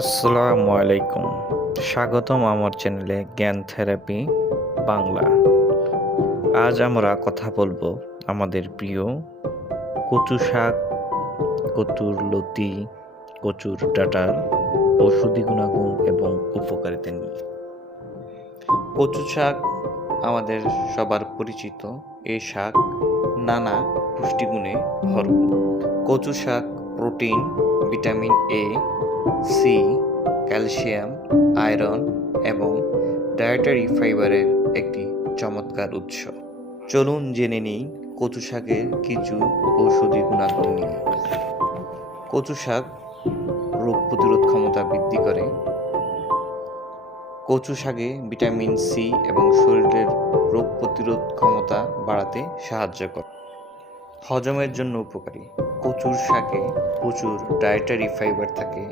আসসালামু আলাইকুম। স্বাগতম আমার চ্যানেলে জ্ঞান থেরাপি বাংলা। আজ আমরা কথা বলবো আমাদের প্রিয় কচু শাক, কচুর লতি, কচুর ডাঁটার ঔষধি গুণাগুণ এবং উপকারিতা নিয়ে। কচু শাক আমাদের সবার পরিচিত। এই শাক নানা পুষ্টিগুণে ভরপুর। কচু শাক protein, vitamin A, C, calcium, iron এবং ডায়েটারি ফাইবারের একটি চমৎকার উৎস। চলুন জেনে নিই কচু শাকের কিছু ঔষধি গুণাগুণ নিয়ে। কচু শাক রোগ প্রতিরোধ ক্ষমতা বৃদ্ধি করে। কচু শাকে ভিটামিন সি এবং শরীরের রোগ প্রতিরোধ ক্ষমতা বাড়াতে সাহায্য করে। হজমের জন্য উপকারী। কচুর শাকে প্রচুর ডায়েটারি ফাইবার থাকে